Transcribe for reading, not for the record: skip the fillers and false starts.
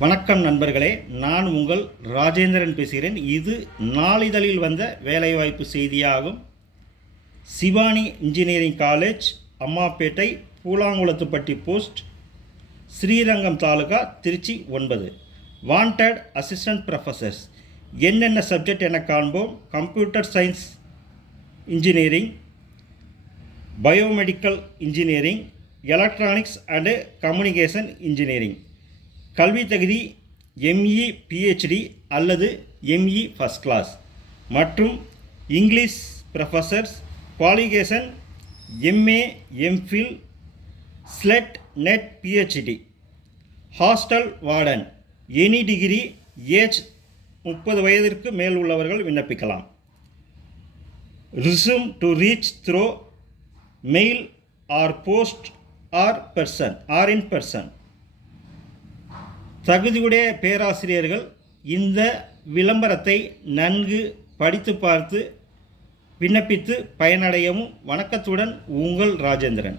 வணக்கம் நண்பர்களே, நான் உங்கள் ராஜேந்திரன் பேசுகிறேன். இது நாளிதழில் வந்த வேலைவாய்ப்பு செய்தியாகும். Sivani engineering college, Ammapettai, Poolankulathupatti post, Srirangam taluka, Trichy 9. Wanted assistant professors. என்னென்ன சப்ஜெக்ட் என காண்போம். Computer science engineering, biomedical engineering, electronics and communication engineering. கல்வி தகுதி எம்இ பிஹெச்டி அல்லது எம்இ ஃபஸ்ட் கிளாஸ் மற்றும் English professors. Qualification MA MPhil SLET NET PhD. Hostel warden. Any degree. Age 30 வயதிற்கு மேல் உள்ளவர்கள் விண்ணப்பிக்கலாம். resume to reach through mail or post or in person. தகுதியுடைய பேராசிரியர்கள் இந்த விளம்பரத்தை நன்கு படித்து பார்த்து விண்ணப்பித்து பயனடையவும். வணக்கத்துடன் உங்கள் ராஜேந்திரன்.